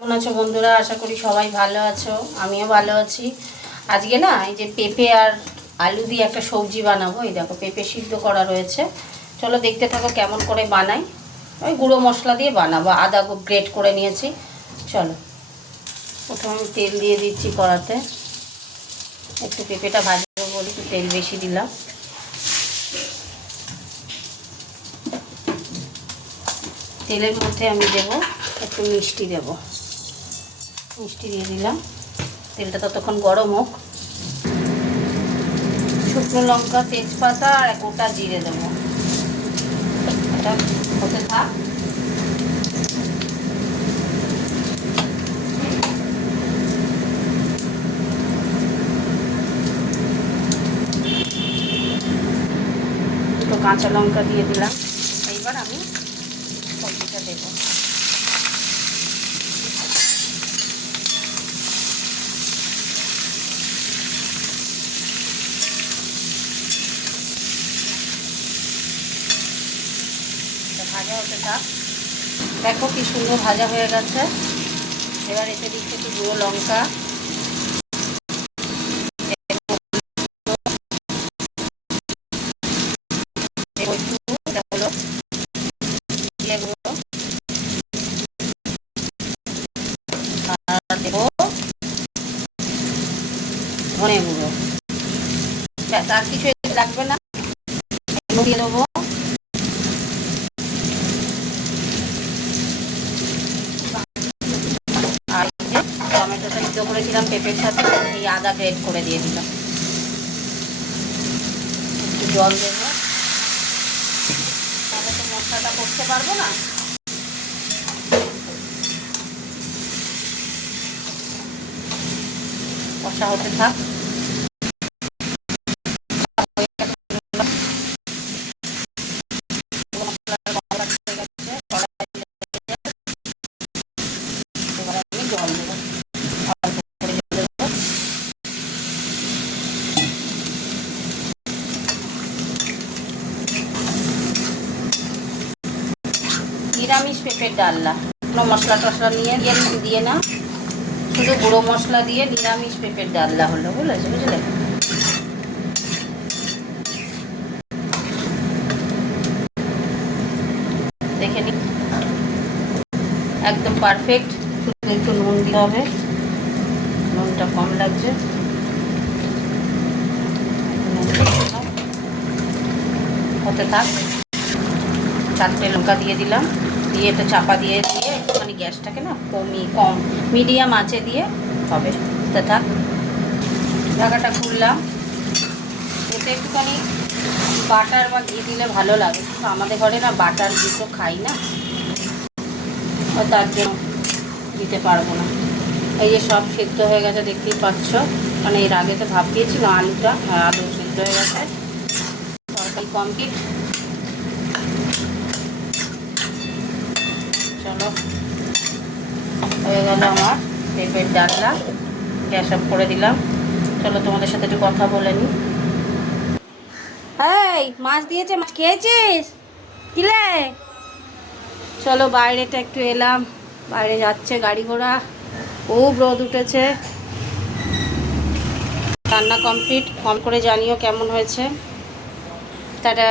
কেমন আছো বন্ধুরা? আশা করি সবাই ভালো আছো, আমিও ভালো আছি। আজকে না এই যে পেঁপে আর আলু দিয়ে একটা সবজি বানাবো। এই দেখো পেঁপে সিদ্ধ করা রয়েছে, চলো দেখতে থাকো কেমন করে বানাই। ওই গুঁড়ো মশলা দিয়ে বানাবো, আদা গ্রেট করে নিয়েছি। চলো প্রথমে আমি তেল দিয়ে দিচ্ছি কড়াতে, একটু পেঁপেটা ভাজবো বলে একটু তেল বেশি দিলাম। তেলের মধ্যে আমি দেবো একটু মিষ্টি, দেবো মিষ্টি দিয়ে দিলাম। তেলটা ততক্ষণ গরম হোক। শুকনো লঙ্কা, তেজপাতা আর গোটা জিরে দেবো। এটা হতে থাক। দুটো কাঁচা লঙ্কা দিয়ে দিলাম। এইবার আমি সবজিটা দেবো। ভাজা হতে থাক। দেখো কি সুন্দর ভাজা হয়ে গেছে। এবার এতে দিচ্ছি একটু গুঁড়ো লঙ্কা, আর দেবো ধনে গুঁড়ো। ব্যাস, আর কিছু লাগবে না। দিয়ে দেবো আর টমেটোটা সিদ্ধ করেছিলাম পেঁপের সাথে, এই আদা গ্রেট করে দিয়ে দিলাম। একটু জল দেবো, তাহলে তো মশলাটা করতে পারবো না। কষা হতে থাক। জল দেবো, নিরামিষ পেঁপের ডালনা, কোনো মশলা টশলা দিয়ে না, শুধু গুঁড়ো মশলা দিয়ে নিরামিষ পেঁপের ডালনা হলো, বুঝেছো? বুঝলে? দেখে নি, একদম পারফেক্ট। শুধু একটু নুন দিতে হবে, নুনটা কম লাগছে। হতে থাক। 4টে লঙ্কা দিয়ে দিলাম, দিয়ে এটা চাপা দিয়ে একটুখানি গ্যাসটাকে না মিডিয়াম আঁচে দিয়ে হবে। হতে থাক। ঢাকাটা খুললাম। এতে একটুখানি বাটার বা ঘি দিলে ভালো লাগে, আমাদের ঘরে না বাটার ঘি তো খাই না, তার জন্য দিতে পারবো না। এই যে সব সিদ্ধ হয়ে গেছে, দেখতেই পাচ্ছ। মানে এর আগে তো ভাপ দিয়েছিল আলুটা, হ্যাঁ আলু সিদ্ধ হয়ে গেছে। তরকারি কমপ্লিট। চলো, হয়ে গেল আমার পেঁপের ডালনা। গ্যাস অফ করে দিলাম। চলো তোমাদের সাথে একটু কথা বলে নিই। এই মাছ দিয়েছে, মাছ খেয়েছিস? কিলে চলো বাইরেটা একটু এলাম। বাইরে যাচ্ছে গাড়ি ঘোড়া, খুব রোদ উঠেছে। রান্না কমপ্লিট। কম করে জানিও কেমন হয়েছে। টাটা।